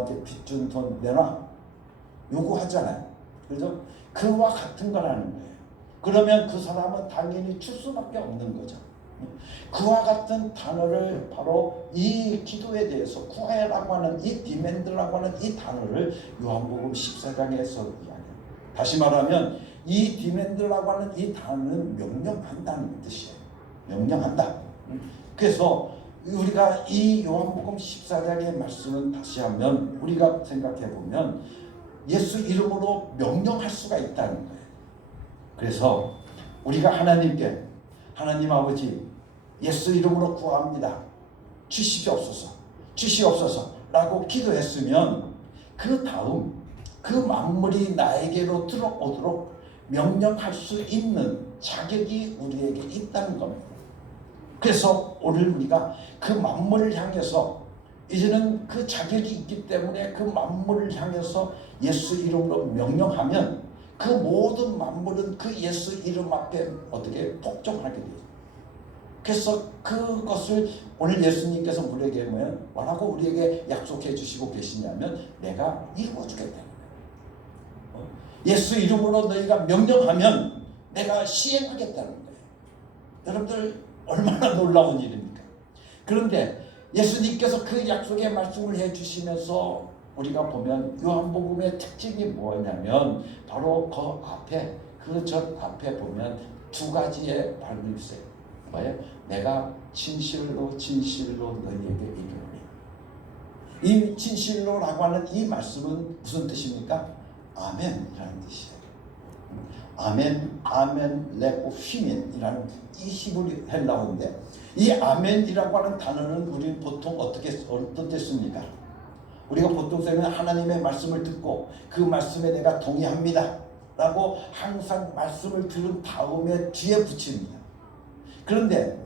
가운데 빚준 돈 내놔 요구하잖아요. 그죠? 그와 같은 거라는 거예요. 그러면 그 사람은 당연히 줄 수밖에 없는 거죠. 그와 같은 단어를 바로 이 기도에 대해서 구하라고 하는 이 디맨드라고 하는 이 단어를 요한복음 14장에서 이야기해요. 다시 말하면 이 디맨드라고 하는 이 단어는 명령한다는 뜻이에요. 명령한다. 그래서 우리가 이 요한복음 14장의 말씀은 다시 한번 우리가 생각해 보면 예수 이름으로 명령할 수가 있다는 거예요. 그래서 우리가 하나님께 하나님 아버지 예수 이름으로 구합니다. 주시옵소서. 주시옵소서 라고 기도했으면 그 다음 그 만물이 나에게로 들어오도록 명령할 수 있는 자격이 우리에게 있다는 겁니다. 그래서 오늘 우리가 그 만물을 향해서 이제는 그 자격이 있기 때문에 그 만물을 향해서 예수 이름으로 명령하면 그 모든 만물은 그 예수 이름 앞에 어떻게 복종하게 돼요. 그래서 그것을 오늘 예수님께서 우리에게 뭐라고 우리에게 약속해 주시고 계시냐면 내가 이루어 주겠다는 거예요. 예수 이름으로 너희가 명령하면 내가 시행하겠다는 거예요. 여러분들 얼마나 놀라운 일입니까? 그런데 예수님께서 그 약속의 말씀을 해주시면서 우리가 보면 요한복음의 특징이 뭐냐면 바로 그 앞에 그 전 앞에 보면 두 가지의 말씀이 있어요. 뭐예요? 내가 진실로 진실로 너희에게 이르노니. 이 진실로라고 하는 이 말씀은 무슨 뜻입니까? 아멘이라는 뜻이에요. 아멘, 아멘, 레고 휘민이라는 이 히브리 헬라어인데 이 아멘이라고 하는 단어는 우리는 보통 어떤 뜻입니까? 우리가 보통 쓰면 하나님의 말씀을 듣고 그 말씀에 내가 동의합니다 라고 항상 말씀을 들은 다음에 뒤에 붙입니다. 그런데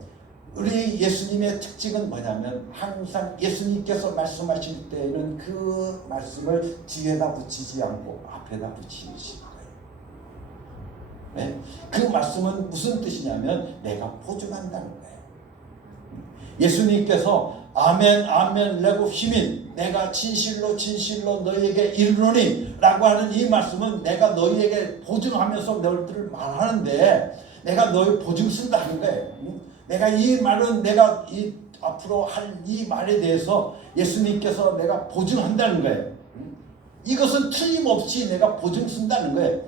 우리 예수님의 특징은 뭐냐면 항상 예수님께서 말씀하실 때에는 그 말씀을 뒤에다 붙이지 않고 앞에다 붙이시는 거예요. 네? 그 말씀은 무슨 뜻이냐면 내가 보증한다는 거예요. 예수님께서 아멘 아멘 레고 히민 내가 진실로 진실로 너희에게 이르노니 라고 하는 이 말씀은 내가 너희에게 보증하면서 너희들을 말하는데 내가 너희 보증 쓴다는 거예요. 내가 이 말은 내가 이 앞으로 할 이 말에 대해서 예수님께서 내가 보증한다는 거예요. 이것은 틀림없이 내가 보증 쓴다는 거예요.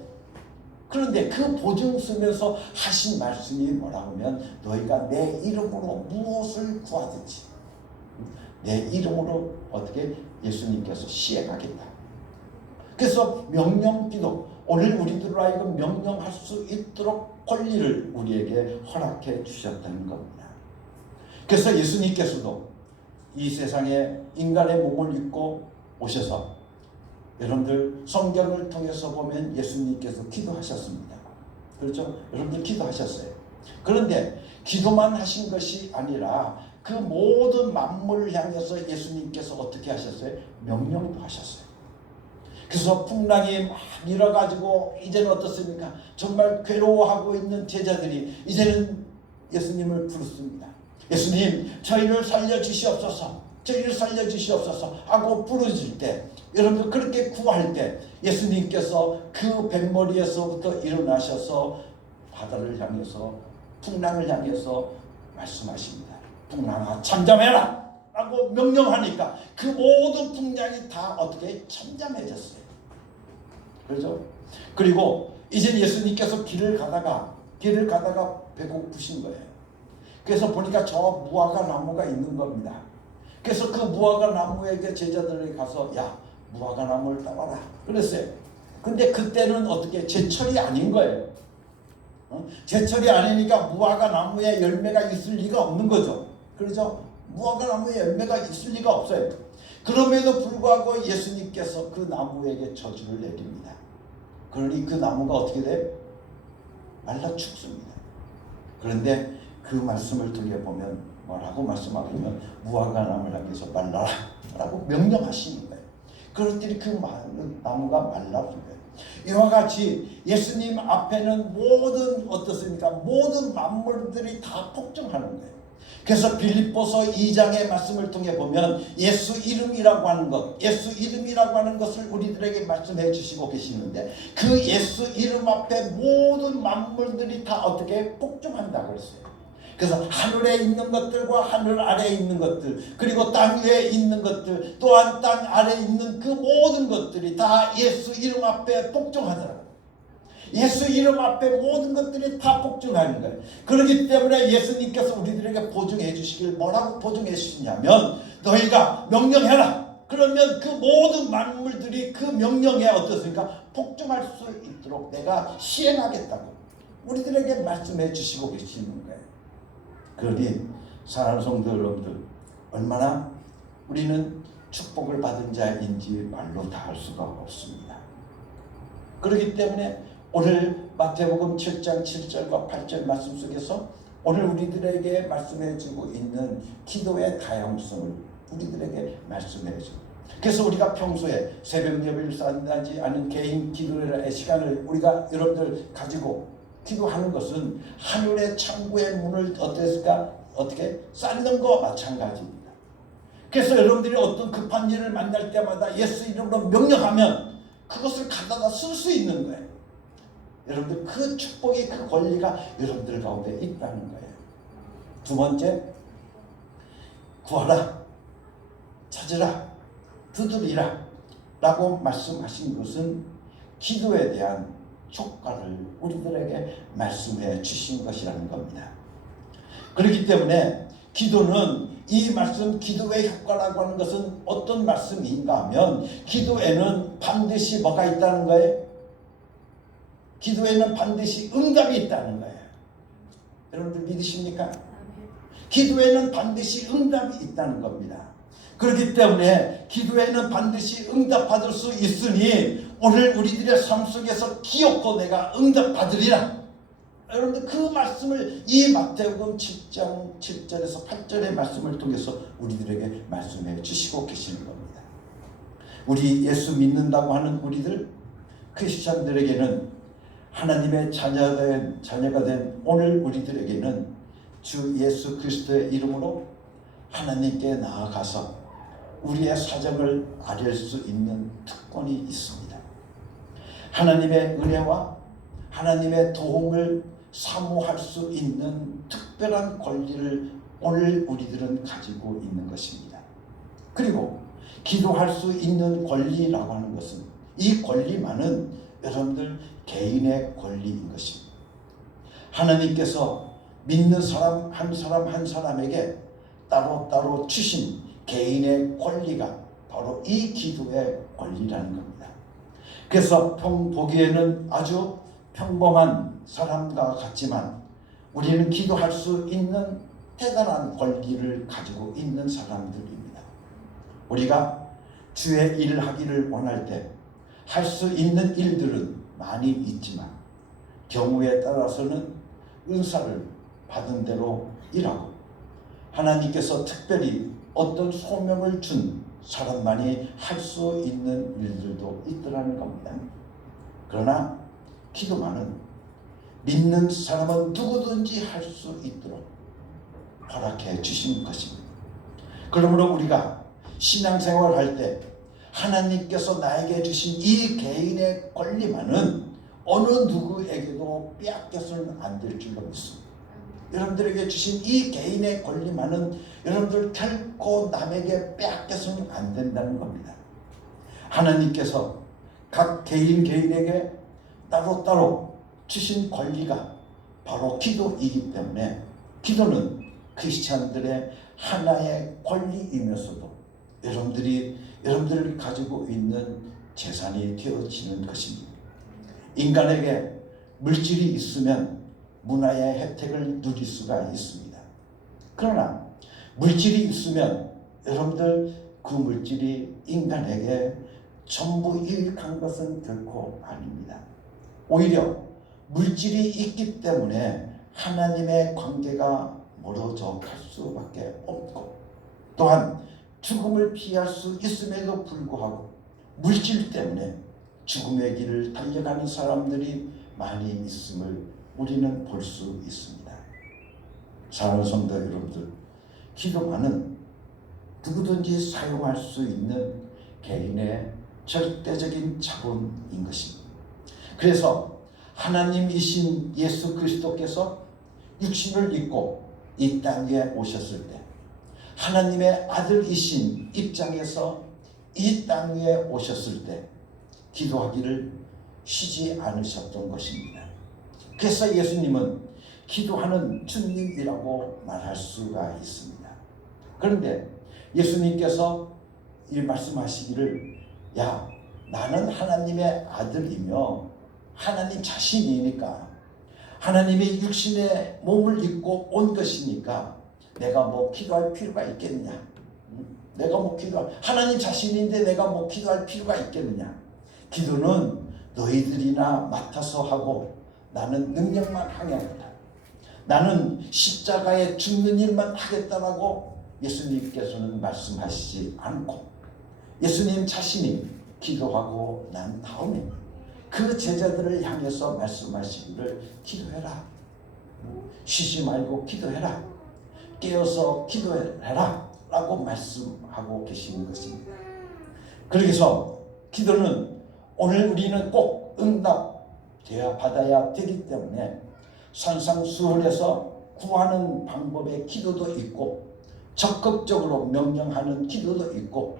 그런데 그 보증 쓰면서 하신 말씀이 뭐라고 하면 너희가 내 이름으로 무엇을 구하든지 내 이름으로 어떻게 예수님께서 시행하겠다. 그래서 명령기도 오늘 우리들로 하여금 명령할 수 있도록 권리를 우리에게 허락해 주셨다는 겁니다. 그래서 예수님께서도 이 세상에 인간의 몸을 입고 오셔서 여러분들 성경을 통해서 보면 예수님께서 기도하셨습니다. 그렇죠? 여러분들 기도하셨어요. 그런데 기도만 하신 것이 아니라 그 모든 만물을 향해서 예수님께서 어떻게 하셨어요? 명령도 하셨어요. 그래서 풍랑이 막 밀어가지고 이제는 어떻습니까? 정말 괴로워하고 있는 제자들이 이제는 예수님을 부르습니다. 예수님 저희를 살려주시옵소서. 저희를 살려주시옵소서 하고 부르실 때 여러분들 그렇게 구할 때 예수님께서 그 뱃머리에서부터 일어나셔서 바다를 향해서 풍랑을 향해서 말씀하십니다. 풍랑아 잠잠해라 라고 명령하니까 그 모든 풍랑이 다 어떻게 잠잠해졌어요. 그렇죠? 그리고 이제 예수님께서 길을 가다가 배고프신 거예요. 그래서 보니까 저 무화과 나무가 있는 겁니다. 그래서 그 무화과 나무에게 제자들이 가서 야 무화과 나무를 따와라 그랬어요. 근데 그때는 어떻게 제철이 아닌 거예요. 제철이 아니니까 무화과 나무에 열매가 있을 리가 없는 거죠. 그렇죠? 무화과 나무에 열매가 있을 리가 없어요. 그럼에도 불구하고 예수님께서 그 나무에게 저주를 내립니다. 그러니 그 나무가 어떻게 돼요? 말라 죽습니다. 그런데 그 말씀을 들여보면 뭐라고 말씀하냐면 무화과 나무를 향해서 말라라 라고 명령하시는 거예요. 그랬더니 그 나무가 말라진 거예요. 이와 같이 예수님 앞에는 모든 어떻습니까? 모든 만물들이 다 복종하는 거예요. 그래서 빌립보서 2장의 말씀을 통해 보면 예수 이름이라고 하는 것, 예수 이름이라고 하는 것을 우리들에게 말씀해 주시고 계시는데, 그 예수 이름 앞에 모든 만물들이 다 어떻게 복종한다고 했어요. 그래서 하늘에 있는 것들과 하늘 아래에 있는 것들, 그리고 땅 위에 있는 것들, 또한 땅 아래에 있는 그 모든 것들이 다 예수 이름 앞에 복종하더라고요. 예수 이름 앞에 모든 것들이 다 복종하는 거예요. 그렇기 때문에 예수님께서 우리들에게 보증해 주시길 뭐라고 보증해 주시냐면, 너희가 명령해라. 그러면 그 모든 만물들이 그 명령에 어떻습니까? 복종할 수 있도록 내가 시행하겠다고 우리들에게 말씀해 주시고 계시는 거예요. 그러니 사랑하는 성도 여러분들, 얼마나 우리는 축복을 받은 자인지 말로 다 할 수가 없습니다. 그렇기 때문에 오늘 마태복음 7장 7절과 8절 말씀 속에서 오늘 우리들에게 말씀해 주고 있는 기도의 다양성을 우리들에게 말씀해 주고, 그래서 우리가 평소에 새벽 예배를 쌓는다지 않은 개인 기도의 시간을 우리가 여러분들 가지고 기도하는 것은 하늘의 창구의 문을 어떻게 쌓는 것과 마찬가지입니다. 그래서 여러분들이 어떤 급한 일을 만날 때마다 예수 이름으로 명령하면 그것을 갖다가 쓸 수 있는 거예요. 여러분들 그 축복이, 그 권리가 여러분들 가운데 있다는 거예요. 두 번째, 구하라, 찾으라, 두드리라 라고 말씀하신 것은 기도에 대한 효과를 우리들에게 말씀해 주신 것이라는 겁니다. 그렇기 때문에 기도는, 이 말씀 기도의 효과라고 하는 것은 어떤 말씀인가 하면, 기도에는 반드시 뭐가 있다는 거예요? 기도에는 반드시 응답이 있다는 거예요. 여러분들 믿으십니까? 기도에는 반드시 응답이 있다는 겁니다. 그렇기 때문에 기도에는 반드시 응답받을 수 있으니 오늘 우리들의 삶 속에서 기어코 내가 응답받으리라. 여러분들 그 말씀을 이 마태복음 7장 7절에서 8절의 말씀을 통해서 우리들에게 말씀해 주시고 계시는 겁니다. 우리 예수 믿는다고 하는 우리들 크리스찬들에게는, 하나님의 자녀가 된 오늘 우리들에게는 주 예수 그리스도의 이름으로 하나님께 나아가서 우리의 사정을 아뢰 수 있는 특권이 있습니다. 하나님의 은혜와 하나님의 도움을 사모할 수 있는 특별한 권리를 오늘 우리들은 가지고 있는 것입니다. 그리고 기도할 수 있는 권리라고 하는 것은, 이 권리만은 여러분들 개인의 권리인 것입니다. 하나님께서 믿는 사람 한 사람에게 따로 주신 개인의 권리가 바로 이 기도의 권리라는 겁니다. 그래서 보기에는 아주 평범한 사람과 같지만 우리는 기도할 수 있는 대단한 권리를 가지고 있는 사람들입니다. 우리가 주의 일을 하기를 원할 때 할 수 있는 일들은 많이 있지만 경우에 따라서는 은사를 받은 대로 일하고 하나님께서 특별히 어떤 소명을 준 사람만이 할 수 있는 일들도 있더라는 겁니다. 그러나 기도만은 믿는 사람은 누구든지 할 수 있도록 허락해 주신 것입니다. 그러므로 우리가 신앙생활을 할 때 하나님께서 나에게 주신 이 개인의 권리만은 어느 누구에게도 빼앗겨서는 안 될 줄로 믿습니다. 여러분들에게 주신 이 개인의 권리만은 여러분들 결코 남에게 빼앗겨서는 안 된다는 겁니다. 하나님께서 각 개인에게 따로 주신 권리가 바로 기도이기 때문에 기도는 크리스찬들의 하나의 권리이면서도 여러분들이 가지고 있는 재산이 되어지는 것입니다. 인간에게 물질이 있으면 문화의 혜택을 누릴 수가 있습니다. 그러나 물질이 있으면 여러분들 그 물질이 인간에게 전부 유익한 것은 결코 아닙니다. 오히려 물질이 있기 때문에 하나님의 관계가 멀어져 갈 수밖에 없고, 또한 죽음을 피할 수 있음에도 불구하고 물질 때문에 죽음의 길을 달려가는 사람들이 많이 있음을 우리는 볼 수 있습니다. 사랑하는 성도 여러분들, 기도만은 누구든지 사용할 수 있는 개인의 절대적인 자본인 것입니다. 그래서 하나님이신 예수 그리스도께서 육신을 입고 이 땅 위에 오셨을 때 하나님의 아들이신 입장에서 이 땅 위에 오셨을 때 기도하기를 쉬지 않으셨던 것입니다. 그래서 예수님은 기도하는 주님이라고 말할 수가 있습니다. 그런데 예수님께서 이 말씀하시기를 야, 나는 하나님의 아들이며 하나님 자신이니까 하나님의 육신의 몸을 입고 온 것이니까 내가 뭐 기도할 필요가 있겠느냐? 내가 뭐 하나님 자신인데 내가 뭐 기도할 필요가 있겠느냐? 기도는 너희들이나 맡아서 하고 나는 능력만 하겠다. 나는 십자가에 죽는 일만 하겠다라고 예수님께서는 말씀하시지 않고 예수님 자신이 기도하고 난 다음에 그 제자들을 향해서 말씀하시기를 기도해라. 쉬지 말고 기도해라. 깨어서 기도해라 라고 말씀하고 계시는 것입니다. 그래서 기도는 오늘 우리는 꼭 응답되어 받아야 되기 때문에 산상수훈에서 구하는 방법의 기도도 있고 적극적으로 명령하는 기도도 있고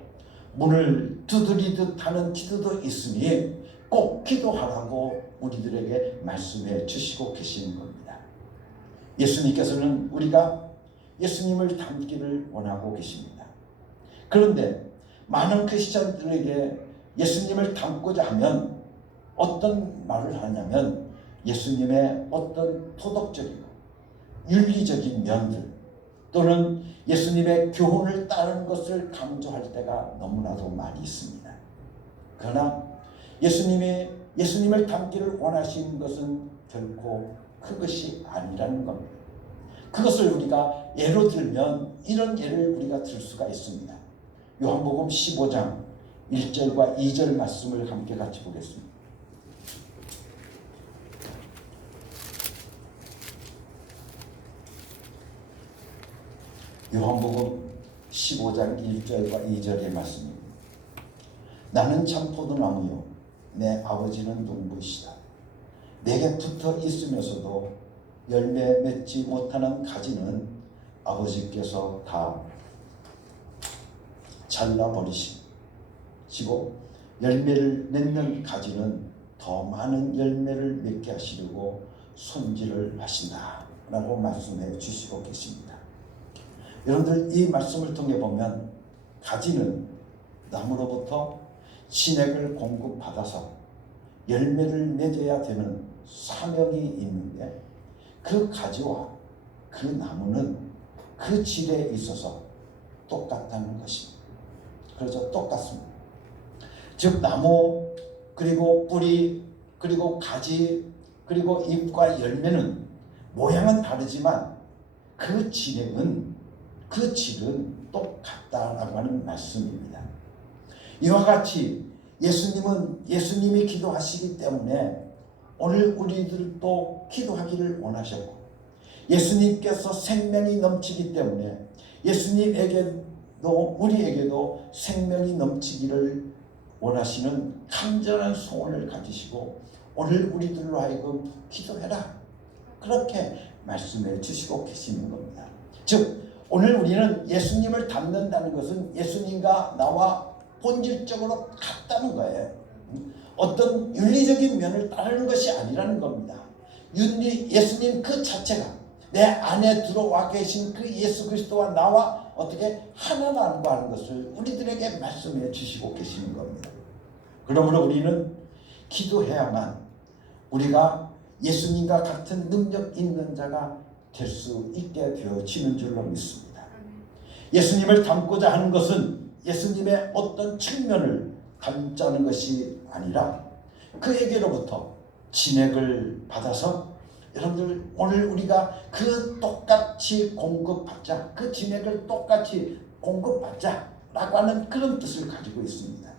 문을 두드리듯 하는 기도도 있으니 꼭 기도하라고 우리들에게 말씀해 주시고 계시는 겁니다. 예수님께서는 우리가 예수님을 닮기를 원하고 계십니다. 그런데 많은 크리스찬들에게 예수님을 닮고자 하면 어떤 말을 하냐면 예수님의 어떤 도덕적이고 윤리적인 면들 또는 예수님의 교훈을 따르는 것을 강조할 때가 너무나도 많이 있습니다. 그러나 예수님을 닮기를 원하시는 것은 결코 그것이 아니라는 겁니다. 그것을 우리가 예로 들면 이런 예를 우리가 들 수가 있습니다. 요한복음 15장 1절과 2절 말씀을 함께 같이 보겠습니다. 요한복음 15장 1절과 2절의 말씀입니다. 나는 참 포도나무요 내 아버지는 농부이시다. 내게 붙어 있으면서도 열매 맺지 못하는 가지는 아버지께서 다 잘라버리시고 열매를 맺는 가지는 더 많은 열매를 맺게 하시려고 손질을 하신다 라고 말씀해 주시고 계십니다. 여러분들 이 말씀을 통해 보면 가지는 나무로부터 진액을 공급받아서 열매를 맺어야 되는 사명이 있는데 그 가지와 그 나무는 그 질에 있어서 똑같다는 것입니다. 그래서 똑같습니다. 즉 나무 그리고 뿌리 그리고 가지 그리고 잎과 열매는 모양은 다르지만 그 질은 똑같다라고 하는 말씀입니다. 이와 같이 예수님이 기도하시기 때문에 오늘 우리들도 기도하기를 원하셨고 예수님께서 생명이 넘치기 때문에 우리에게도 생명이 넘치기를 원하시는 간절한 소원을 가지시고 오늘 우리들로 하여금 기도해라 그렇게 말씀해 주시고 계시는 겁니다. 즉 오늘 우리는 예수님을 닮는다는 것은 예수님과 나와 본질적으로 같다는 거예요. 어떤 윤리적인 면을 따르는 것이 아니라는 겁니다. 예수님 그 자체가 내 안에 들어와 계신 그 예수 그리스도와 나와 어떻게 하나라는 것을 우리들에게 말씀해 주시고 계시는 겁니다. 그러므로 우리는 기도해야만 우리가 예수님과 같은 능력 있는 자가 될 수 있게 되어지는 줄로 믿습니다. 예수님을 닮고자 하는 것은 예수님의 어떤 측면을 닮자는 것이 아니라 그에게로부터 진액을 받아서 여러분들 오늘 우리가 그 똑같이 공급받자 그 진액을 똑같이 공급받자라고 하는 그런 뜻을 가지고 있습니다.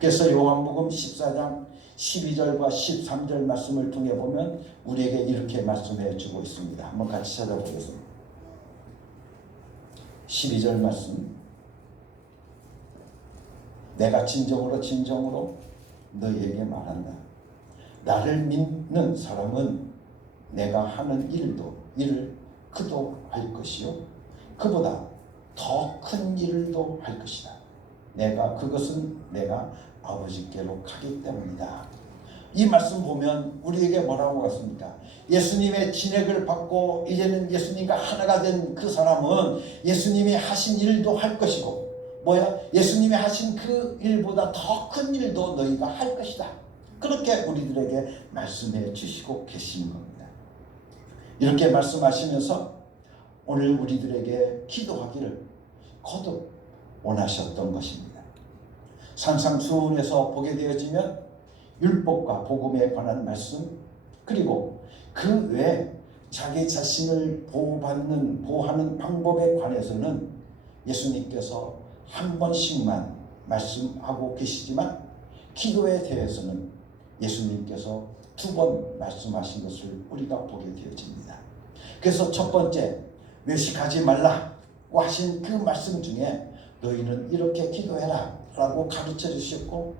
그래서 요한복음 14장 12절과 13절 말씀을 통해 보면 우리에게 이렇게 말씀해 주고 있습니다. 한번 같이 찾아보겠습니다. 12절 말씀. 내가 진정으로 너희에게 말한다. 나를 믿는 사람은 내가 하는 일을 그도 할 것이요 그보다 더 큰 일도 할 것이다. 그것은 내가 아버지께로 가기 때문이다. 이 말씀 보면 우리에게 뭐라고 같습니까? 예수님의 진액을 받고 이제는 예수님과 하나가 된 그 사람은 예수님이 하신 일도 할 것이고 예수님이 하신 그 일보다 더 큰 일도 너희가 할 것이다. 그렇게 우리들에게 말씀해 주시고 계시는 겁니다. 이렇게 말씀하시면서 오늘 우리들에게 기도하기를 거듭 원하셨던 것입니다. 산상수훈에서 보게 되어지면 율법과 복음에 관한 말씀, 그리고 그 외에 자기 자신을 보호하는 방법에 관해서는 예수님께서 한 번씩만 말씀하고 계시지만 기도에 대해서는 예수님께서 2번 말씀하신 것을 우리가 보게 되어집니다. 그래서 첫 번째, 외식하지 말라고 하신 그 말씀 중에 너희는 이렇게 기도해라 라고 가르쳐 주셨고,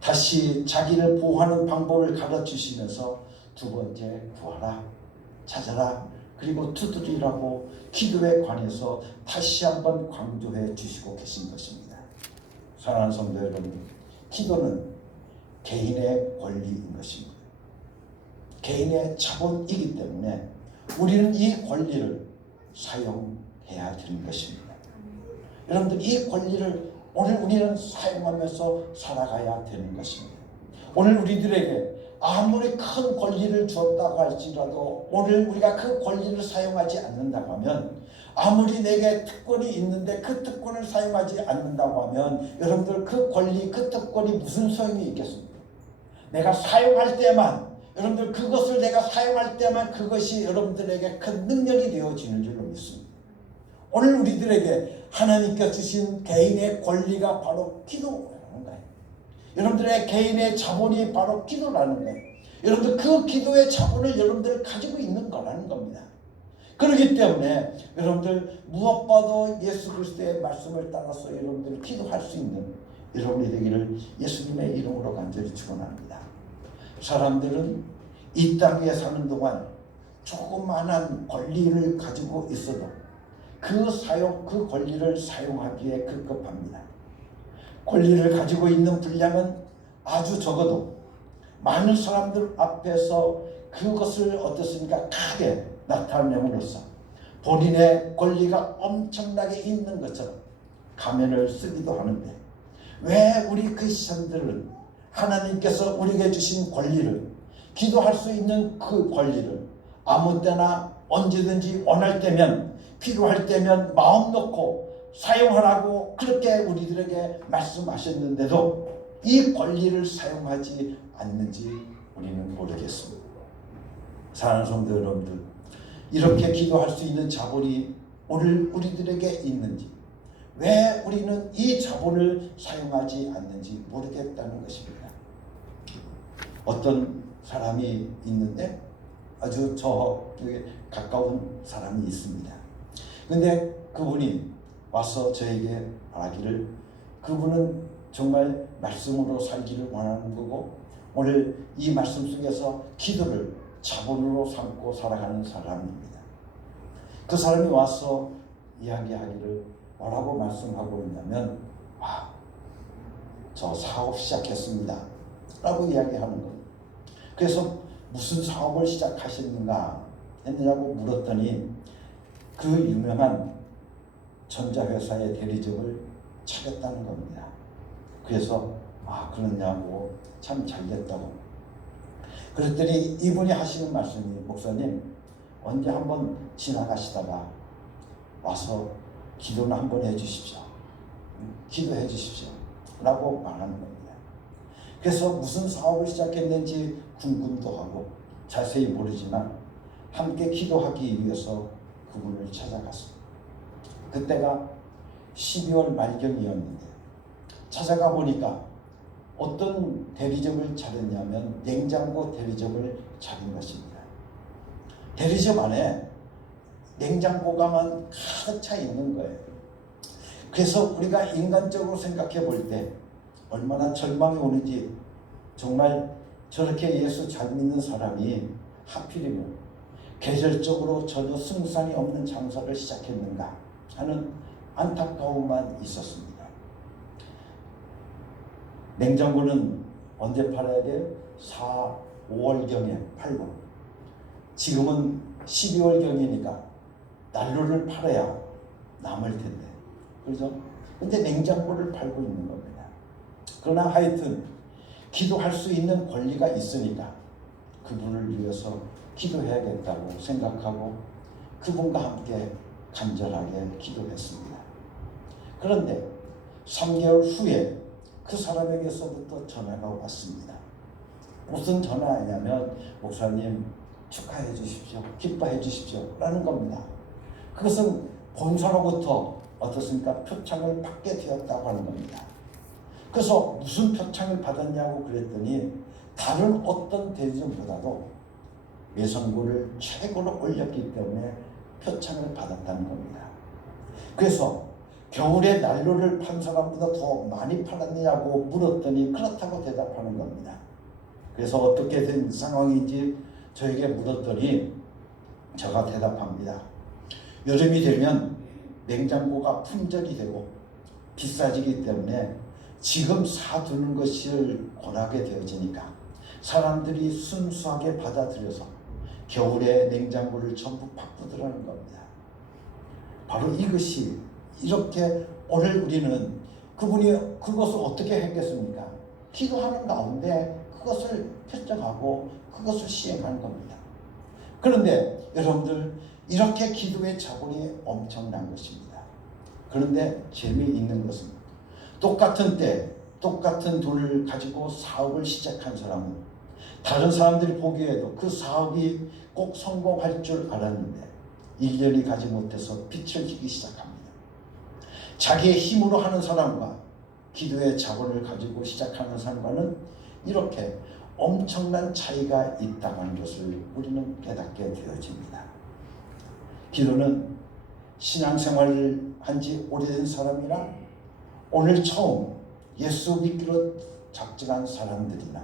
다시 자기를 보호하는 방법을 가르쳐 주시면서 두 번째, 구하라, 찾아라, 그리고 두드리라고 기도에 관해서 다시 한번 강조해 주시고 계신 것입니다. 사랑하는 성도 여러분, 기도는 개인의 권리인 것입니다. 개인의 자본이기 때문에 우리는 이 권리를 사용해야 되는 것입니다. 여러분들, 이 권리를 오늘 우리는 사용하면서 살아가야 되는 것입니다. 오늘 우리들에게 아무리 큰 권리를 주었다고 할지라도 오늘 우리가 그 권리를 사용하지 않는다고 하면, 아무리 내게 특권이 있는데 그 특권을 사용하지 않는다고 하면 여러분들 그 권리, 그 특권이 무슨 소용이 있겠습니까? 내가 사용할 때만, 여러분들 그것을 내가 사용할 때만 그것이 여러분들에게 큰 능력이 되어지는 줄로 믿습니다. 오늘 우리들에게 하나님께서 주신 개인의 권리가 바로 기도라는 거예요. 여러분들의 개인의 자본이 바로 기도라는 거예요. 여러분들 그 기도의 자본을 여러분들 가지고 있는 거라는 겁니다. 그렇기 때문에 여러분들 무엇보다도 예수 그리스도의 말씀을 따라서 여러분들 기도할 수 있는 여러분이 되기를 예수님의 이름으로 간절히 축원합니다. 사람들은 이 땅에 사는 동안 조그마한 권리를 가지고 있어도 그 권리를 사용하기에 급급합니다. 권리를 가지고 있는 분량은 아주 적어도 많은 사람들 앞에서 그것을 어떻습니까? 크게 나타냄으로써 본인의 권리가 엄청나게 있는 것처럼 가면을 쓰기도 하는데, 왜 우리 크리스천들은 하나님께서 우리에게 주신 권리를, 기도할 수 있는 그 권리를 아무 때나 언제든지 원할 때면, 필요할 때면 마음 놓고 사용하라고 그렇게 우리들에게 말씀하셨는데도 이 권리를 사용하지 않는지 우리는 모르겠습니다. 사랑하는 성도 여러분들, 이렇게 기도할 수 있는 자본이 오늘 우리들에게 있는지, 왜 우리는 이 자본을 사용하지 않는지 모르겠다는 것입니다. 어떤 사람이 있는데 아주 저에게 가까운 사람이 있습니다. 근데 그분이 와서 저에게 말하기를, 그분은 정말 말씀으로 살기를 원하는 거고 오늘 이 말씀 속에서 기도를 자본으로 삼고 살아가는 사람입니다. 그 사람이 와서 이야기하기를 뭐라고 말씀하고 있냐면, 저 사업 시작했습니다 라고 이야기하는 거예요. 그래서 무슨 사업을 시작하셨는가 했느냐고 물었더니 그 유명한 전자회사의 대리점을 차렸다는 겁니다. 그래서 그러냐고, 참 잘됐다고. 그랬더니 이분이 하시는 말씀이, 목사님 언제 한번 지나가시다가 와서 기도는 한번 해주십시오. 기도해 주십시오 라고 말하는 겁니다. 그래서 무슨 사업을 시작했는지 궁금도 하고 자세히 모르지만 함께 기도하기 위해서 그분을 찾아갔습니다. 그때가 12월 말경이었는데 찾아가 보니까 어떤 대리점을 차렸냐면 냉장고 대리점을 차린 것입니다. 대리점 안에 냉장고가만 가득 차 있는 거예요. 그래서 우리가 인간적으로 생각해 볼 때 얼마나 절망이 오는지, 정말 저렇게 예수 잘 믿는 사람이 하필이면 계절적으로 전혀 승산이 없는 장사를 시작했는가 하는 안타까움만 있었습니다. 냉장고는 언제 팔아야 돼요? 4, 5월경에 팔고, 지금은 12월경이니까 난로를 팔아야 남을 텐데, 그렇죠? 근데 냉장고를 팔고 있는 겁니다. 그러나 하여튼 기도할 수 있는 권리가 있으니까 그분을 위해서 기도해야겠다고 생각하고 그분과 함께 간절하게 기도했습니다. 그런데 3개월 후에 그 사람에게서부터 전화가 왔습니다. 무슨 전화냐면, 목사님 축하해 주십시오, 기뻐해 주십시오 라는 겁니다. 그것은 본사로부터 어떻습니까? 표창을 받게 되었다고 하는 겁니다. 그래서 무슨 표창을 받았냐고 그랬더니 다른 어떤 대리점보다도 매성고를 최고로 올렸기 때문에 표창을 받았다는 겁니다. 그래서 겨울에 난로를 판 사람보다 더 많이 팔았느냐고 물었더니 그렇다고 대답하는 겁니다. 그래서 어떻게 된 상황인지 저에게 물었더니 제가 대답합니다. 여름이 되면 냉장고가 품절이 되고 비싸지기 때문에 지금 사두는 것을 권하게 되어지니까 사람들이 순수하게 받아들여서 겨울에 냉장고를 전부 바꾸더라는 겁니다. 바로 이것이, 이렇게 오늘 우리는 그분이 그것을 어떻게 했겠습니까? 기도하는 가운데 그것을 결정하고 그것을 시행하는 겁니다. 그런데 여러분들, 이렇게 기도의 자본이 엄청난 것입니다. 그런데 재미있는 것은 똑같은 때 똑같은 돈을 가지고 사업을 시작한 사람은 다른 사람들이 보기에도 그 사업이 꼭 성공할 줄 알았는데 1년이 가지 못해서 비틀지기 시작합니다. 자기의 힘으로 하는 사람과 기도의 자본을 가지고 시작하는 사람과는 이렇게 엄청난 차이가 있다는 것을 우리는 깨닫게 되어집니다. 기도는 신앙생활을 한 지 오래된 사람이나 오늘 처음 예수 믿기로 작정한 사람들이나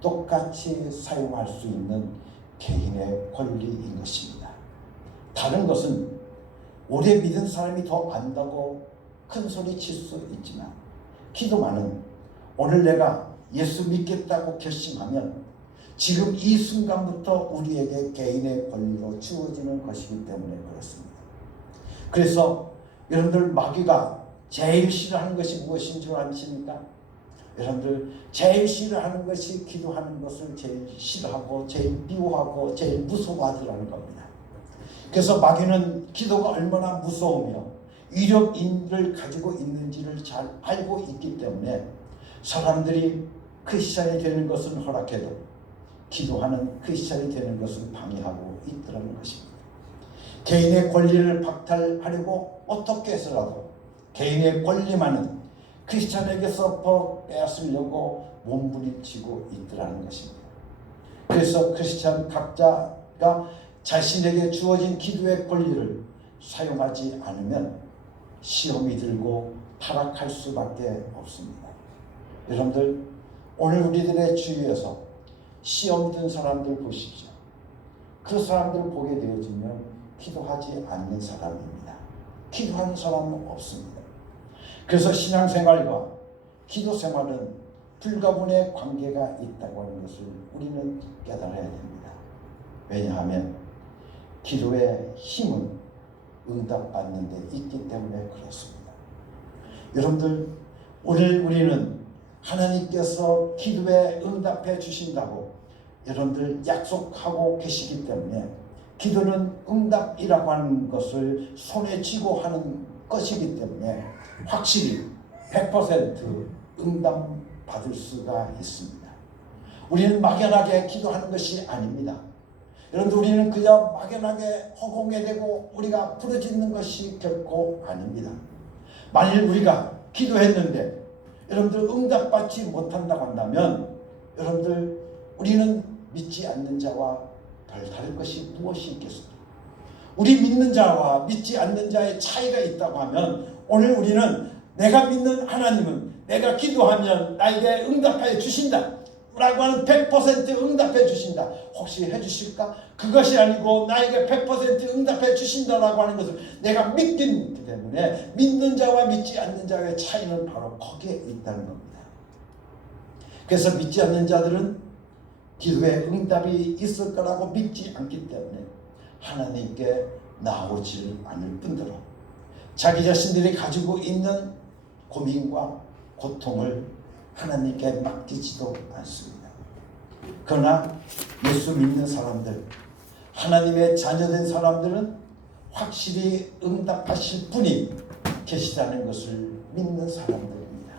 똑같이 사용할 수 있는 개인의 권리인 것입니다. 다른 것은 오래 믿은 사람이 더 안다고 큰 소리 칠 수 있지만, 기도만은 오늘 내가 예수 믿겠다고 결심하면 지금 이 순간부터 우리에게 개인의 권리로 주어지는 것이기 때문에 그렇습니다. 그래서 여러분들, 마귀가 제일 싫어하는 것이 무엇인 줄 아십니까? 여러분들, 제일 싫어하는 것이 기도하는 것을 제일 싫어하고 제일 미워하고 제일 무서워하더라는 겁니다. 그래서 마귀는 기도가 얼마나 무서우며 위력인을 가지고 있는지를 잘 알고 있기 때문에 사람들이 크리스찬이 되는 것은 허락해도 기도하는 크리스찬이 되는 것을 방해하고 있더라는 것입니다. 개인의 권리를 박탈하려고 어떻게 해서라도 개인의 권리만은 크리스찬에게서 빼앗으려고 몸부림치고 있더라는 것입니다. 그래서 크리스찬 각자가 자신에게 주어진 기도의 권리를 사용하지 않으면 시험이 들고 타락할 수밖에 없습니다. 여러분들, 오늘 우리들의 주위에서 시험 든 사람들 보십시오. 그 사람들을 보게 되어지면 기도하지 않는 사람입니다. 기도하는 사람은 없습니다. 그래서 신앙생활과 기도생활은 불가분의 관계가 있다고 하는 것을 우리는 깨달아야 됩니다. 왜냐하면 기도의 힘은 응답받는 데 있기 때문에 그렇습니다. 여러분들, 오늘 우리는 하나님께서 기도에 응답해 주신다고 여러분들 약속하고 계시기 때문에 기도는 응답이라고 하는 것을 손에 쥐고 하는 것이기 때문에 확실히 100% 응답 받을 수가 있습니다. 우리는 막연하게 기도하는 것이 아닙니다. 여러분들, 우리는 그저 막연하게 허공에 대고 우리가 부르짖는 것이 결코 아닙니다. 만일 우리가 기도했는데 여러분들 응답받지 못한다고 한다면 여러분들, 우리는 믿지 않는 자와 별 다른 것이 무엇이 있겠습니까? 우리 믿는 자와 믿지 않는 자의 차이가 있다고 하면 오늘 우리는 내가 믿는 하나님은 내가 기도하면 나에게 응답해 주신다 라고 하는 100% 응답해 주신다. 혹시 해주실까? 그것이 아니고 나에게 100% 응답해 주신다라고 하는 것을 내가 믿기 때문에 믿는 자와 믿지 않는 자의 차이는 바로 거기에 있다는 겁니다. 그래서 믿지 않는 자들은 기도에 응답이 있을 거라고 믿지 않기 때문에 하나님께 나오질 않을 뿐더러 자기 자신들이 가지고 있는 고민과 고통을 하나님께 맡기지도 않습니다. 그러나 예수 믿는 사람들, 하나님의 자녀된 사람들은 확실히 응답하실 분이 계시다는 것을 믿는 사람들입니다.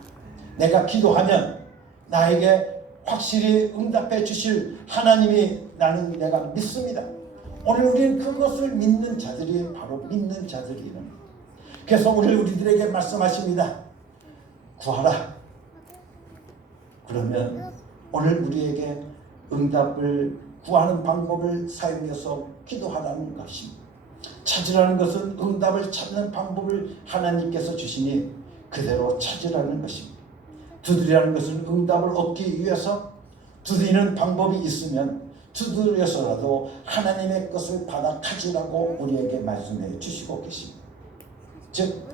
내가 기도하면 나에게 확실히 응답해 주실 하나님이 내가 믿습니다. 오늘 우리는 그것을 믿는 자들이 바로 믿는 자들이는. 그래서 오늘 우리들에게 말씀하십니다. 구하라. 그러면 오늘 우리에게 응답을 구하는 방법을 사용해서 기도하라는 것입니다. 찾으라는 것은 응답을 찾는 방법을 하나님께서 주시니 그대로 찾으라는 것입니다. 두드리라는 것은 응답을 얻기 위해서 두드리는 방법이 있으면 두드려서라도 하나님의 것을 받아 가지라고 우리에게 말씀해 주시고 계십니다. 즉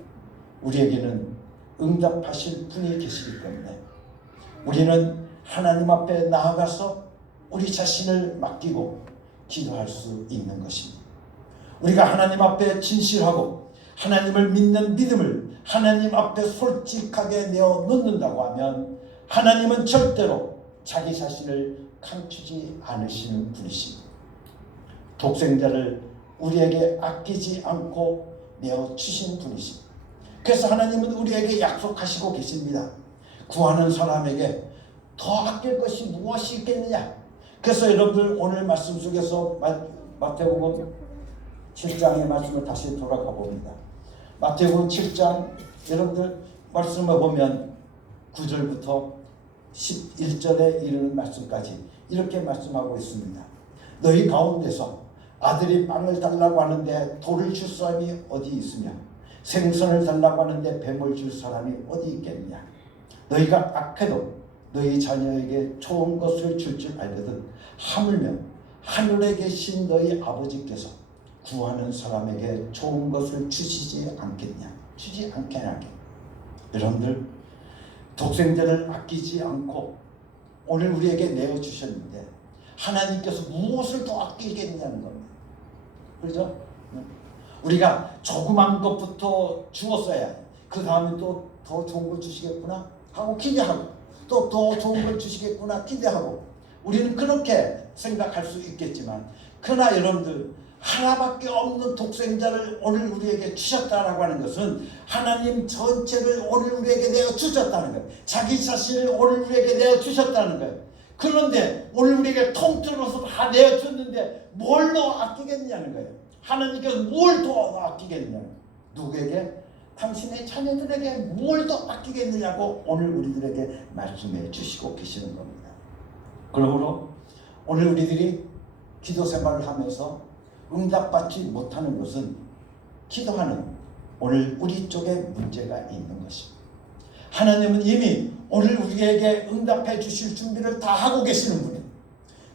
우리에게는 응답하실 분이 계시기 때문에 우리는 하나님 앞에 나아가서 우리 자신을 맡기고 기도할 수 있는 것입니다. 우리가 하나님 앞에 진실하고 하나님을 믿는 믿음을 하나님 앞에 솔직하게 내어놓는다고 하면 하나님은 절대로 자기 자신을 감추지 않으시는 분이십니다. 독생자를 우리에게 아끼지 않고 내어주신 분이십니다. 그래서 하나님은 우리에게 약속하시고 계십니다. 구하는 사람에게 더 아낄 것이 무엇이 있겠느냐. 그래서 여러분들 오늘 말씀 속에서 마태복음 7장의 말씀을 다시 돌아가 봅니다. 마태복음 7장 여러분들 말씀을 보면 9절부터 11절에 이르는 말씀까지 이렇게 말씀하고 있습니다. 너희 가운데서 아들이 빵을 달라고 하는데 돌을 줄 사람이 어디 있으며 생선을 달라고 하는데 뱀을 줄 사람이 어디 있겠느냐. 너희가 악해도 너희 자녀에게 좋은 것을 줄 알거든 하물며 하늘에 계신 너희 아버지께서 구하는 사람에게 좋은 것을 주시지 않겠냐. 주지 않겠냐. 여러분들 독생자를 아끼지 않고 오늘 우리에게 내어주셨는데 하나님께서 무엇을 더 아끼겠냐는 겁니다. 그렇죠? 우리가 조그만 것부터 주었어야 그 다음에 또 더 좋은 걸 주시겠구나 하고 기대하고 또 더 좋은 걸 주시겠구나 기대하고 우리는 그렇게 생각할 수 있겠지만 그러나 여러분들 하나밖에 없는 독생자를 오늘 우리에게 주셨다라고 하는 것은 하나님 전체를 오늘 우리에게 내어주셨다는 거예요. 자기 자신을 오늘 우리에게 내어주셨다는 거예요. 그런데 오늘 우리에게 통틀어서 다 내어줬는데 뭘 더 아끼겠냐는 거예요. 하나님께서 뭘 더 아끼겠냐. 누구에게? 당신의 자녀들에게 뭘 더 아끼겠느냐고 오늘 우리들에게 말씀해 주시고 계시는 겁니다. 그러므로 오늘 우리들이 기도 생활을 하면서 응답받지 못하는 것은 기도하는 오늘 우리 쪽에 문제가 있는 것입니다. 하나님은 이미 오늘 우리에게 응답해 주실 준비를 다 하고 계시는 분이에요.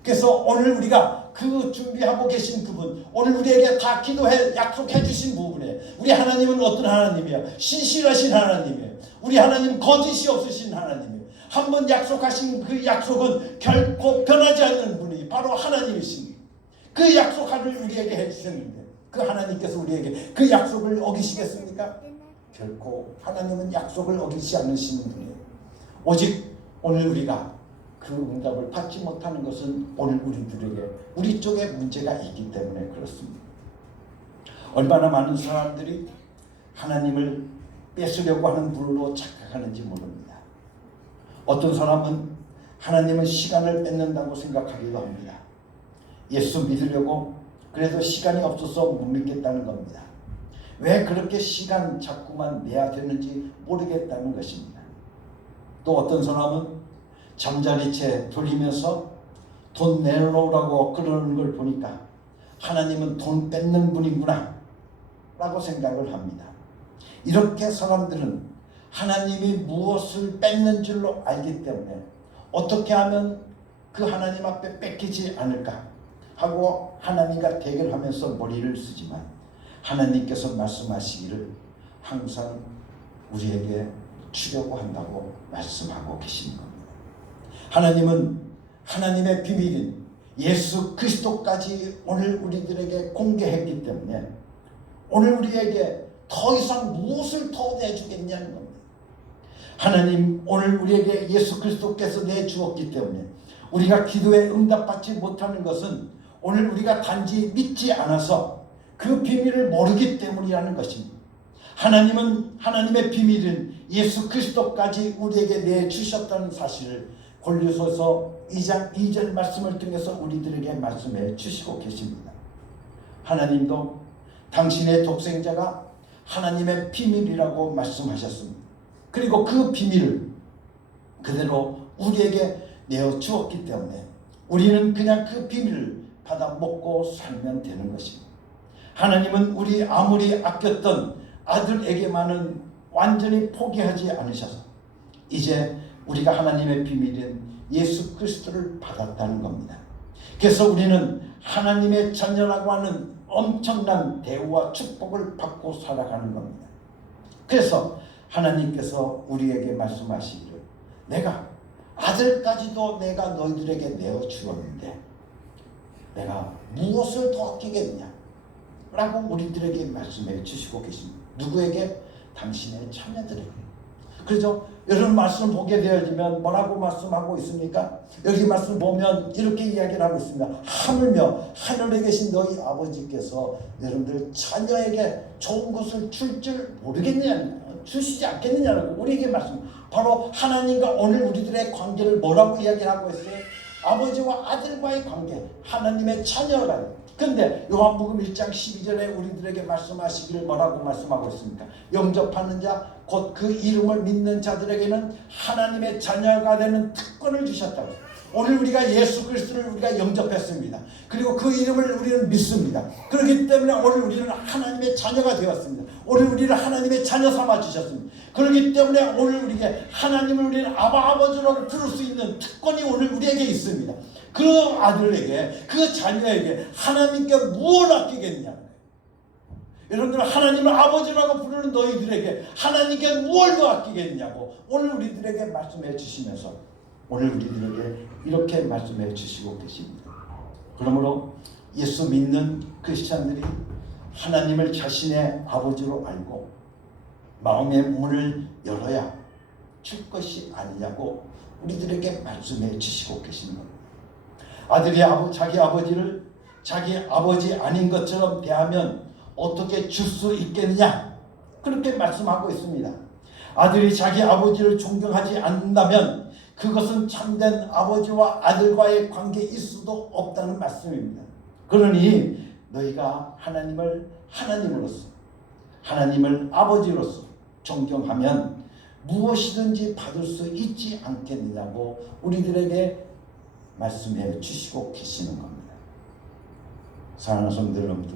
그래서 오늘 우리가 그 준비하고 계신 그분, 오늘 우리에게 다 기도해 약속해 주신 부분에 우리 하나님은 어떤 하나님이에요? 신실하신 하나님이에요. 우리 하나님 거짓이 없으신 하나님이에요. 한번 약속하신 그 약속은 결코 변하지 않는 분이 바로 하나님이십니다. 그 약속을 우리에게 해주셨는데 그 하나님께서 우리에게 그 약속을 어기시겠습니까? 결코 하나님은 약속을 어기지 않으시는 분이에요. 오직 오늘 우리가 그 응답을 받지 못하는 것은 오늘 우리들에게 우리 쪽에 문제가 있기 때문에 그렇습니다. 얼마나 많은 사람들이 하나님을 뺏으려고 하는 불로 착각하는지 모릅니다. 어떤 사람은 하나님은 시간을 뺏는다고 생각하기도 합니다. 예수 믿으려고 그래도 시간이 없어서 못 믿겠다는 겁니다. 왜 그렇게 시간 자꾸만 내야 되는지 모르겠다는 것입니다. 또 어떤 사람은 잠자리 채 돌리면서 돈 내놓으라고 그러는 걸 보니까 하나님은 돈 뺏는 분이구나 라고 생각을 합니다. 이렇게 사람들은 하나님이 무엇을 뺏는 줄로 알기 때문에 어떻게 하면 그 하나님 앞에 뺏기지 않을까 하고 하나님과 대결하면서 머리를 쓰지만, 하나님께서 말씀하시기를 항상 우리에게 주려고 한다고 말씀하고 계신 겁니다. 하나님은 하나님의 비밀인 예수 그리스도까지 오늘 우리들에게 공개했기 때문에 오늘 우리에게 더 이상 무엇을 더 내주겠냐는 겁니다. 하나님 오늘 우리에게 예수 그리스도께서 내주었기 때문에 우리가 기도에 응답받지 못하는 것은 오늘 우리가 단지 믿지 않아서 그 비밀을 모르기 때문이라는 것입니다. 하나님은 하나님의 비밀인 예수 그리스도까지 우리에게 내주셨다는 사실을 골로새서 2장 2절 말씀을 통해서 우리들에게 말씀해 주시고 계십니다. 하나님도 당신의 독생자가 하나님의 비밀이라고 말씀하셨습니다. 그리고 그 비밀을 그대로 우리에게 내어주었기 때문에 우리는 그냥 그 비밀을 받아 먹고 살면 되는 것입니다. 하나님은 우리 아무리 아꼈던 아들에게만은 완전히 포기하지 않으셔서 이제 우리가 하나님의 비밀인 예수 그리스도를 받았다는 겁니다. 그래서 우리는 하나님의 자녀라고 하는 엄청난 대우와 축복을 받고 살아가는 겁니다. 그래서 하나님께서 우리에게 말씀하시기를 내가 아들까지도 내가 너희들에게 내어주었는데 내가 무엇을 더 아끼겠냐 라고 우리들에게 말씀해 주시고 계십니다. 누구에게? 당신의 자녀들에게. 그래서 이런 말씀 보게 되어지면 뭐라고 말씀하고 있습니까? 여기 말씀 보면 이렇게 이야기를 하고 있습니다. 하물며 하늘에 계신 너희 아버지께서 여러분들 자녀에게 좋은 것을 줄 줄 모르겠느냐, 주시지 않겠느냐라고 우리에게 말씀. 바로 하나님과 오늘 우리들의 관계를 뭐라고 이야기하고 있어요? 아버지와 아들과의 관계, 하나님의 자녀가. 근데 요한복음 1장 12절에 우리들에게 말씀하시기를 뭐라고 말씀하고 있습니까? 영접하는 자, 곧 그 이름을 믿는 자들에게는 하나님의 자녀가 되는 특권을 주셨다고. 오늘 우리가 예수 그리스도를 우리가 영접했습니다. 그리고 그 이름을 우리는 믿습니다. 그렇기 때문에 오늘 우리는 하나님의 자녀가 되었습니다. 오늘 우리를 하나님의 자녀 삼아 주셨습니다. 그렇기 때문에 오늘 우리에게 하나님을 우리는 아버지라고 부를 수 있는 특권이 오늘 우리에게 있습니다. 그 아들에게, 그 자녀에게 하나님께 무엇을 아끼겠냐? 여러분들 하나님을 아버지라고 부르는 너희들에게 하나님께 무엇을 더 아끼겠냐고 오늘 우리들에게 말씀해 주시면서 오늘 우리들에게 이렇게 말씀해 주시고 계십니다. 그러므로 예수 믿는 크리스찬들이 하나님을 자신의 아버지로 알고 마음의 문을 열어야 줄 것이 아니냐고 우리들에게 말씀해 주시고 계시는 겁니다. 아들이 자기 아버지를 자기 아버지 아닌 것처럼 대하면 어떻게 줄 수 있겠느냐? 그렇게 말씀하고 있습니다. 아들이 자기 아버지를 존경하지 않는다면 그것은 참된 아버지와 아들과의 관계일 수도 없다는 말씀입니다. 그러니 너희가 하나님을 하나님으로서, 하나님을 아버지로서 존경하면 무엇이든지 받을 수 있지 않겠느냐고 우리들에게 말씀해 주시고 계시는 겁니다. 사랑하는 성도 여러분들,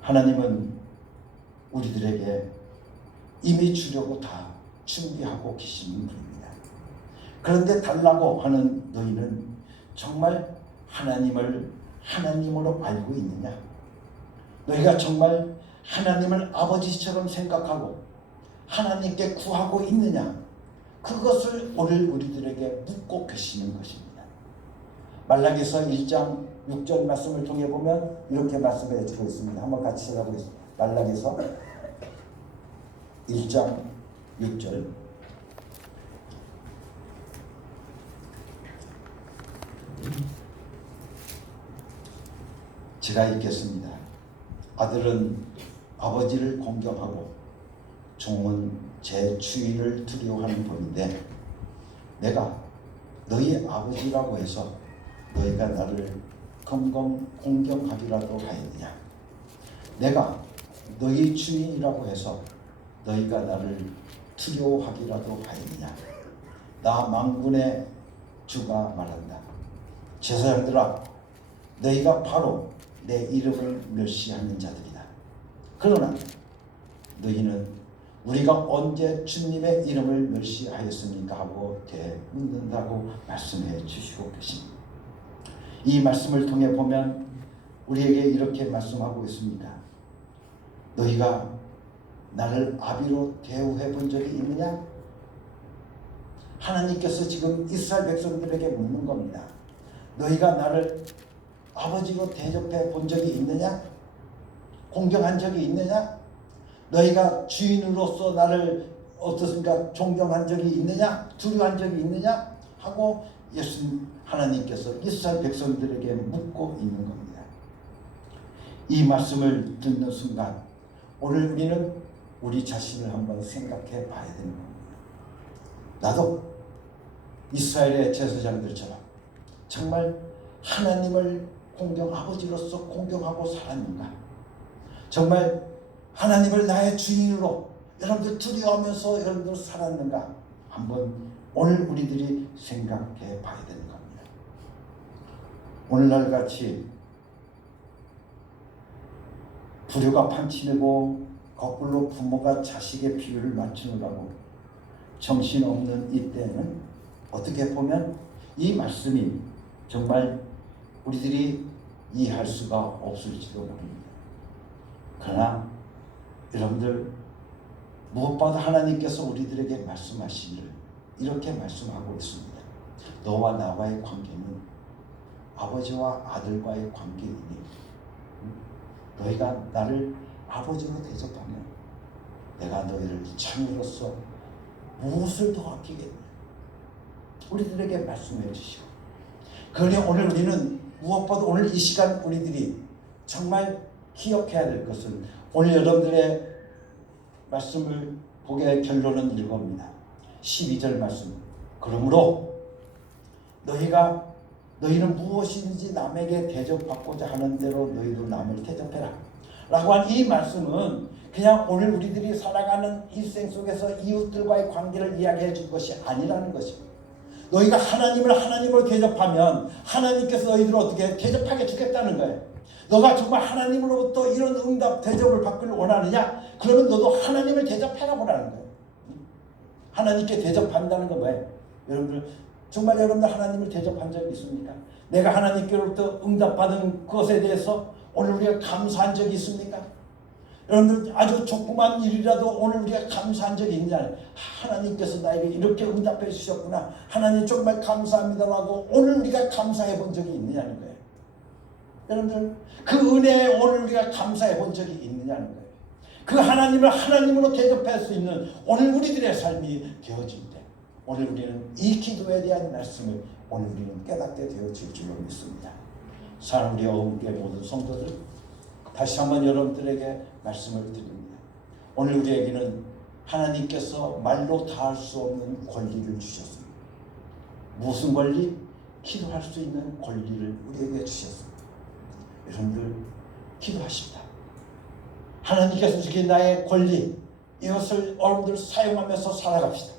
하나님은 우리들에게 이미 주려고 다 준비하고 계시는 분입니다. 그런데 달라고 하는 너희는 정말 하나님을 하나님으로 알고 있느냐? 너희가 정말 하나님을 아버지처럼 생각하고 하나님께 구하고 있느냐? 그것을 오늘 우리들에게 묻고 계시는 것입니다. 말라기서 1장 6절 말씀을 통해 보면 이렇게 말씀해 주고 있습니다. 한번 같이 찾아보겠습니다. 말라기서 1장 6절. 제가 읽겠습니다. 아들은 아버지를 공경하고 종은 제 주인을 두려워하는 법인데 내가 너희 아버지라고 해서 너희가 나를 공경하기라도 하였느냐? 내가 너희 주인이라고 해서 너희가 나를 두려워하기라도 하였느냐? 나 만군의 주가 말한다. 제사장들아, 너희가 바로 내 이름을 멸시하는 자들이다. 그러나 너희는 우리가 언제 주님의 이름을 멸시하였습니까? 하고 되묻는다고 말씀해 주시고 계십니다. 이 말씀을 통해 보면 우리에게 이렇게 말씀하고 있습니다. 너희가 나를 아비로 대우해 본 적이 있느냐? 하나님께서 지금 이스라엘 백성들에게 묻는 겁니다. 너희가 나를 아버지로 대접해 본 적이 있느냐? 공경한 적이 있느냐? 너희가 주인으로서 나를 어떻습니까? 존경한 적이 있느냐? 두려워한 적이 있느냐? 하고 하나님께서 이스라엘 백성들에게 묻고 있는 겁니다. 이 말씀을 듣는 순간 오늘 우리는 우리 자신을 한번 생각해 봐야 되는 겁니다. 나도 이스라엘의 제사장들처럼 정말 하나님을 아버지로서 공경하고 살았는가? 정말 하나님을 나의 주인으로 여러분들 두려워하면서 여러분들 살았는가? 한번 오늘 우리들이 생각해 봐야 되는 겁니다. 오늘날 같이 불효가 판치내고 거꾸로 부모가 자식의 비율을 맞추느라고 정신없는 이때는 어떻게 보면 이 말씀이 정말 우리들이 이해할 수가 없을지도 모릅니다. 그러나 여러분들 무엇보다 하나님께서 우리들에게 말씀하시기를 이렇게 말씀하고 있습니다. 너와 나와의 관계는 아버지와 아들과의 관계이니 너희가 나를 아버지로 대접하면 내가 너희를 자녀로서 무엇을 더 아끼겠냐? 우리들에게 말씀해 주시고 그러니 오늘 우리는 무엇보다 오늘 이 시간 우리들이 정말 기억해야 될 것은 오늘 여러분들의 말씀을 보게 결론은 이겁니다. 12절 말씀. 그러므로 너희는 무엇인지 남에게 대접받고자 하는 대로 너희도 남을 대접해라 라고 한 이 말씀은 그냥 오늘 우리들이 살아가는 일생 속에서 이웃들과의 관계를 이야기해 줄 것이 아니라는 것입니다. 너희가 하나님을 대접하면 하나님께서 너희들을 어떻게 대접하게 주겠다는 거예요. 너가 정말 하나님으로부터 이런 응답 대접을 받기를 원하느냐? 그러면 너도 하나님을 대접해라 보라는 거예요. 하나님께 대접한다는 건 뭐예요? 여러분들 정말 여러분들 하나님을 대접한 적이 있습니까? 내가 하나님께로부터 응답받은 것에 대해서 오늘 우리가 감사한 적이 있습니까? 여러분들 아주 조그만 일이라도 오늘 우리가 감사한 적이 있느냐? 하나님께서 나에게 이렇게 응답해 주셨구나. 하나님 정말 감사합니다라고 오늘 우리가 감사해 본 적이 있느냐는 거예요. 여러분들 그 은혜에 오늘 우리가 감사해 본 적이 있느냐는 거예요. 그 하나님을 하나님으로 대접할 수 있는 오늘 우리들의 삶이 되어질 때 오늘 우리는 이 기도에 대한 말씀을 오늘 우리는 깨닫게 되어질 줄로 믿습니다. 사랑 우리 어음교회 모든 성도들 다시 한번 여러분들에게 말씀을 드립니다. 오늘 우리에게는 하나님께서 말로 다 할 수 없는 권리를 주셨습니다. 무슨 권리? 기도할 수 있는 권리를 우리에게 주셨습니다. 여러분들 기도하십니다. 하나님께서 주신 나의 권리 이것을 여러분들 사용하면서 살아갑시다.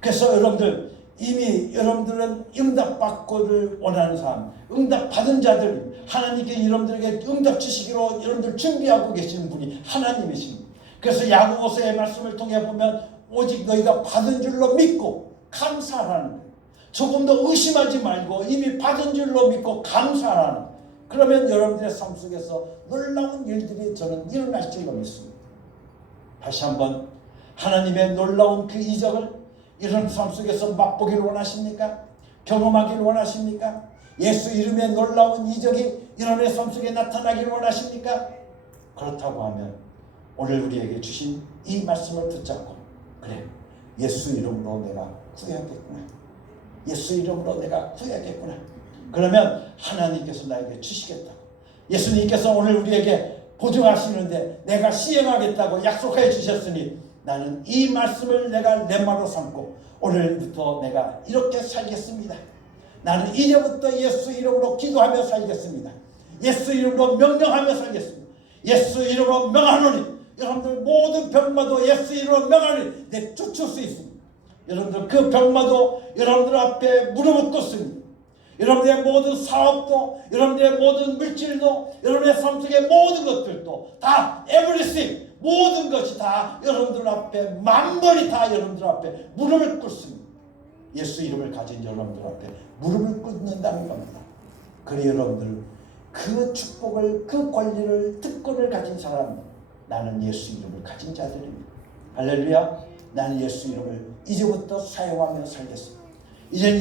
그래서 여러분들 이미 여러분들은 응답받고를 원하는 사람, 응답받은 자들, 하나님께 여러분들에게 응답 주시기로 여러분들 준비하고 계시는 분이 하나님이십니다. 그래서 야고보서의 말씀을 통해 보면 오직 너희가 받은 줄로 믿고 감사하라는 거예요. 조금 더 의심하지 말고 이미 받은 줄로 믿고 감사하라는 거예요. 그러면 여러분들의 삶 속에서 놀라운 일들이 저는 일어날 줄로 믿습니다. 다시 한번 하나님의 놀라운 그 이적을 이런 삶 속에서 맛보기를 원하십니까? 경험하기를 원하십니까? 예수 이름의 놀라운 이적이 여러분의 삶 속에 나타나기를 원하십니까? 그렇다고 하면 오늘 우리에게 주신 이 말씀을 붙잡고 그래 예수 이름으로 내가 구해야겠구나. 예수 이름으로 내가 구해야겠구나. 그러면 하나님께서 나에게 주시겠다고 예수님께서 오늘 우리에게 보증하시는데 내가 시행하겠다고 약속해 주셨으니 나는 이 말씀을 내가 내 말로 삼고 오늘부터 내가 이렇게 살겠습니다. 나는 이제부터 예수 이름으로 기도하며 살겠습니다. 예수 이름으로 명령하며 살겠습니다. 예수 이름으로 명하노니 여러분들 모든 병마도 예수 이름으로 명하노니 내쫓을 수 있습니다. 여러분들 그 병마도 여러분들 앞에 무릎을 꿇습니다. 여러분의 모든 사업도, 여러분의 모든 물질도, 여러분의 삶 속의 모든 것들도 다 everything, 모든 것이 다 여러분들 앞에, 만번이 다 여러분들 앞에 무릎을 꿇습니다. 예수 이름을 가진 여러분들 앞에 무릎을 꿇는다는 겁니다. 그래 여러분들 그 축복을, 그 권리를, 특권을 가진 사람, 나는 예수 이름을 가진 자들입니다. 할렐루야. 나는 예수 이름을 이제부터 사용하며 살겠습니다. 이제는